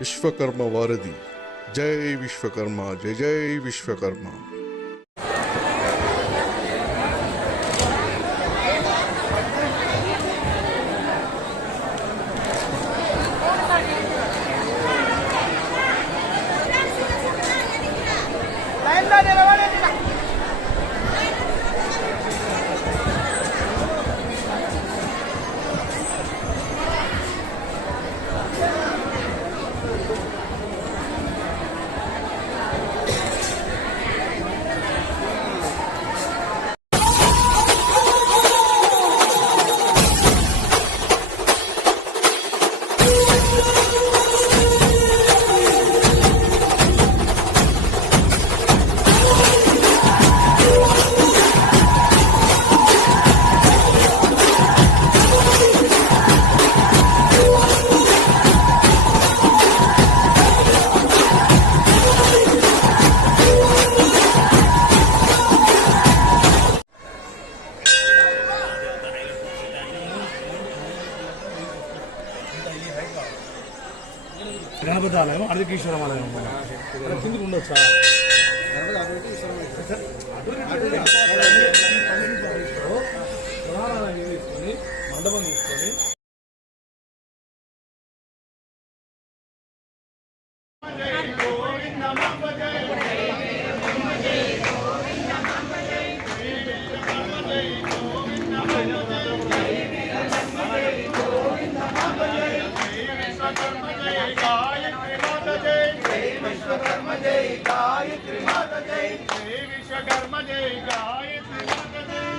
విశ్వకర్మ వారధి. జై విశ్వకర్మ, జై జై విశ్వకర్మ. గణపతాలయం అర్ధకేశ్వరమాలయం కిందకు ఉండొచ్చా ప్రధానాలయం తీసుకొని మండపం తీసుకొని विश्वकर्मा जय गायत्री माता जय विश्वकर्मा जय गायत्री माता जय विश्वकर्मा जय गायत्री माता जय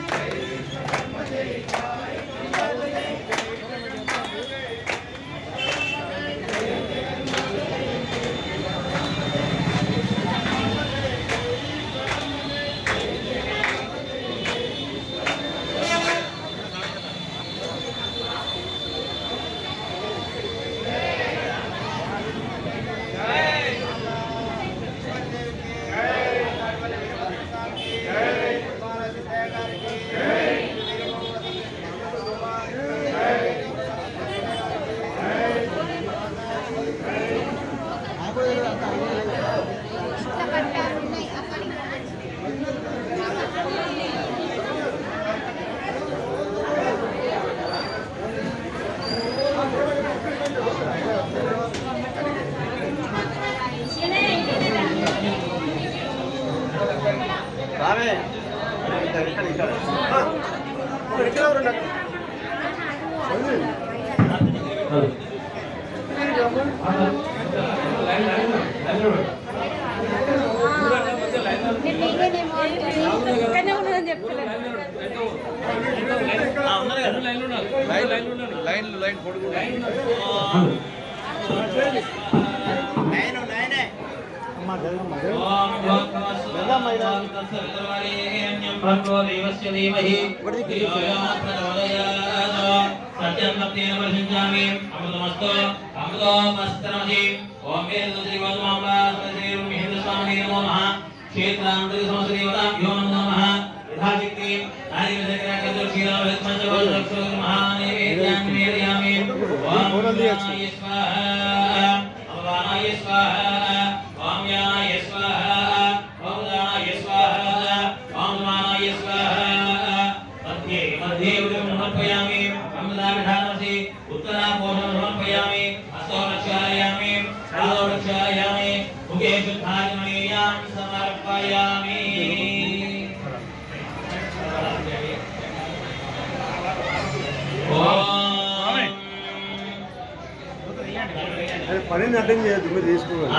పని అటెండ్ చేయొద్దు, మీరు తీసుకోవాలి.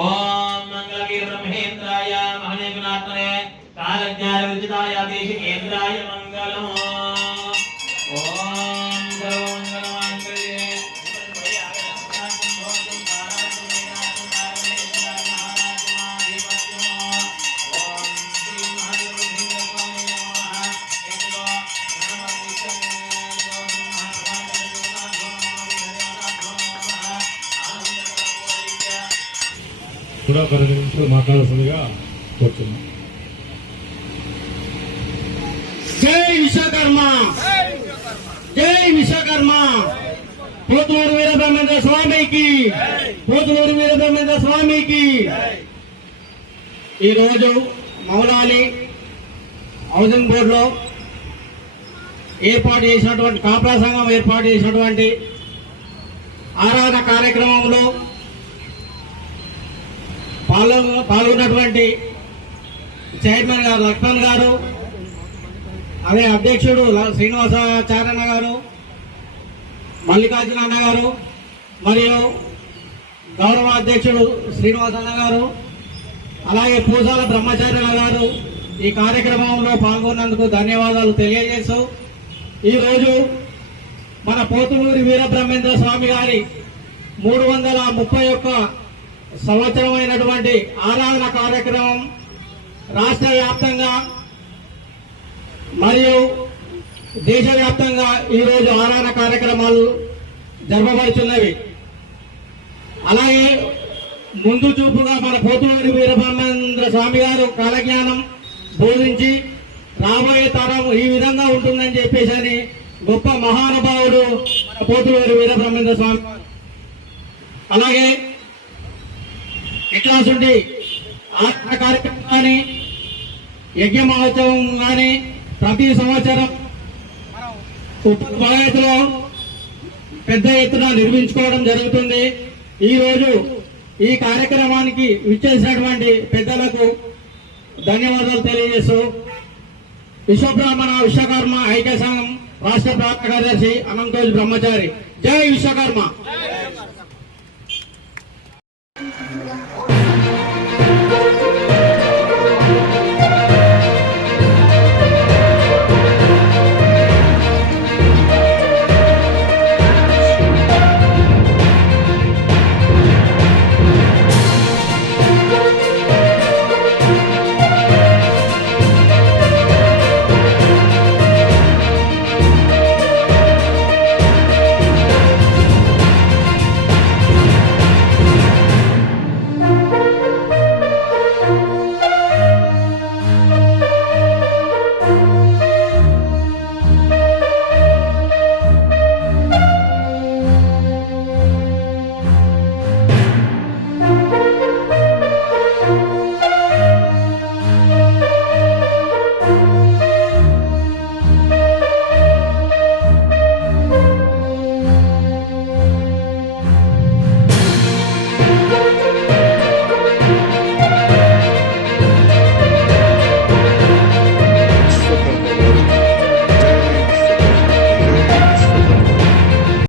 ఓం మంగళగిరి బ్రహ్మేంద్రాయ మహనే గుణాత్మనే కాలజ్ఞాన విజితాయ దేశ కేంద్రాయ మంగళం. ఓం సర్వమంగళమాంగళ్యే కూడా 10 నిమిషాలు మాట్లాడాల్సిందిగా కోరుతున్నాం. జై విశ్వకర్మ, జై విశ్వకర్మ. పోతులూరు వీరబ్రహ్మేంద్ర స్వామికి, పోతులూరు వీరబ్రహ్మేంద్ర స్వామికి. ఈరోజు మౌలాలి హౌసింగ్ బోర్డులో ఏర్పాటు చేసినటువంటి కాపలా సంఘం ఏర్పాటు చేసినటువంటి ఆరాధన కార్యక్రమంలో పాల్గొన్నటువంటి చైర్మన్ గారు లక్ష్మణ్ గారు, అదే అధ్యక్షుడు శ్రీనివాసాచార్య గారు, మల్లికార్జున అన్న గారు, మరియు గౌరవ అధ్యక్షుడు శ్రీనివాసన్న గారు, అలాగే పూసాల బ్రహ్మచార్యుల గారు ఈ కార్యక్రమంలో పాల్గొన్నందుకు ధన్యవాదాలు తెలియజేస్తూ, ఈరోజు మన పోతులూరి వీరబ్రహ్మేంద్ర స్వామి గారి 331 సంవత్సరమైనటువంటి ఆరాధన కార్యక్రమం రాష్ట్ర వ్యాప్తంగా మరియు దేశవ్యాప్తంగా ఈరోజు ఆరాధన కార్యక్రమాలు జరపబడుతున్నవి. అలాగే ముందు చూపుగా మన పోతులూరి వీరబ్రహ్మేంద్ర స్వామి గారు కాలజ్ఞానం బోధించి రాబోయే తరం ఈ విధంగా ఉంటుందని చెప్పేసి గొప్ప మహానుభావుడు మన పోతులూరి వీరబ్రహ్మేంద్ర స్వామి. అలాగే ఇట్లాంటి ఆత్మ కార్యక్రమం కానీ యజ్ఞ మహోత్సవం కానీ ప్రతి సంవత్సరం ఉపాధ్యాయులో పెద్ద ఎత్తున నిర్మించుకోవడం జరుగుతుంది. ఈరోజు ఈ కార్యక్రమానికి విచ్చేసినటువంటి పెద్దలకు ధన్యవాదాలు తెలియజేస్తూ, విశ్వబ్రాహ్మణ విశ్వకర్మ ఐక్య సంఘం రాష్ట్ర ప్రధాన కార్యదర్శి అనంతోజు బ్రహ్మచారి. జై విశ్వకర్మ.